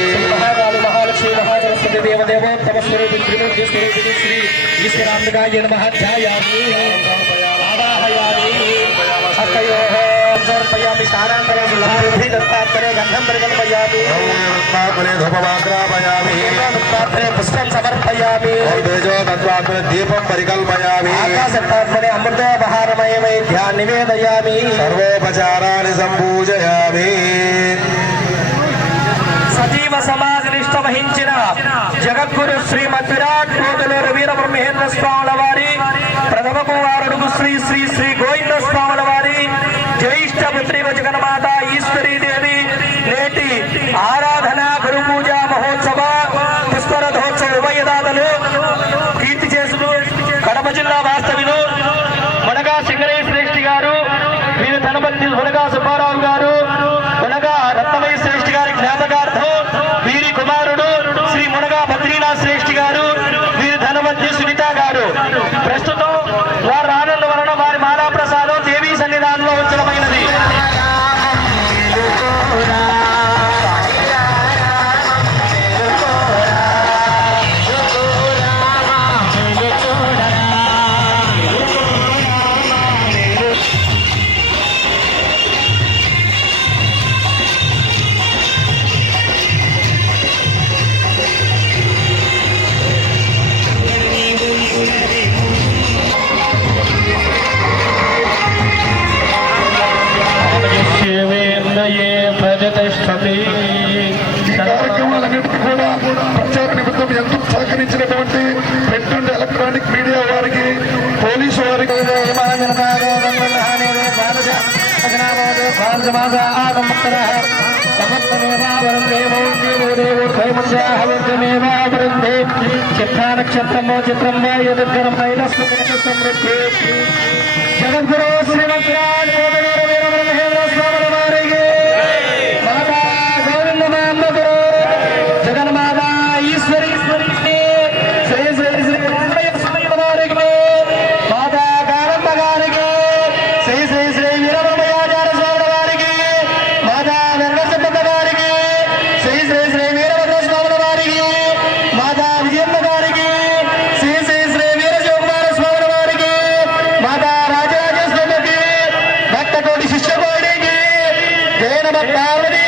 महालक्ष्मी महासरस्वती देवदेवोत्तम स्वरूप त्रिमूर्ति स्वरूप श्री ईश्वरांबिकाय नमः ध्यायामि आवाहयामि हस्तयोः समर्पयामि स्नानान्तरे सुलभाभिः दत्तात्मने गन्धं परिकल्पयामि दत्तात्मने धूपमाग्रापयामि दत्तात्मने पुष्पं समर्पयामि तेजो दत्तात्मने दीपं परिकल्पयामि आकाशत्तात्मने अमृतोपहारमयमय ध्यान निवेदयामि सर्वोपचाराणि सम्पूजयामि సజీవ సమాజ నిష్ట వహించిన జగద్గురు శ్రీమద్ విరాట్ కోటలూరు వీరబ్రహ్మేంద్ర స్వాముల వారి ప్రథమ కుమారుడు శ్రీ శ్రీ శ్రీ గోవింద స్వాముల వారి జ్యేష్ఠ పుత్రి జగన్మాత ఈశ్వరీదేవి నేటి ఆరాధన గురు పూజ మహోత్సవ పుష్పరథోత్సవ ఉభయదాతలు కీర్తి చేసుకు కడప జిల్లా వాస్తవ్యులు మునగా సింగరేశ్వర శ్రేష్ఠి గారు వీరి ధనపతి మునగా సుబ్బారావు గారు మునగా రత్నమయ్య శ్రేష్ఠి గారి జ్ఞాపకార్థం వీరి కుమారుడు శ్రీ మునగా బద్రీనాథ్ శ్రేష్ఠి గారు వీరి ధనవంతి సునీత గారు ప్రస్తుతం వారు ఆనంద వలన వారి మాలా ప్రసాదం దేవీ సన్నిధానంలో ఉంచడమైనది. కార్యక్రమాలన్నింటినీ కూడా ప్రచార నిమిత్తం ఎంతో సహకరించినటువంటి ప్రింట్ అండ్ ఎలక్ట్రానిక్ మీడియా వారికి, పోలీసు వారికి చిత్రానక్షత్రమో చిత్రంగా ఎదుర్కొనమైన సమృద్ధి జగద్గురు శ్రీమద్ వీరబ్రహ్మేంద్ర స్వాముల వారికి జగన్మాత ఈశ్వరి శ్రీ శ్రీ శ్రీ వారికి మాతా కారమ్మ గారికి శ్రీ శ్రీ శ్రీ వీరబ్రహ్మయాచార్య స్వాముల వారికి మాతా వెంకటసుబ్బ గారికి శ్రీ శ్రీ శ్రీ వీరభద్ర స్వాముల వారికి మాతా విజయమ్మ గారికి శ్రీ శ్రీ శ్రీ వీరశివకుమార స్వాముల వారికి మాతా రాజరాజేశ్వరికి భక్తకోటి శిష్యకోడికి జయ నమ పార్వతీ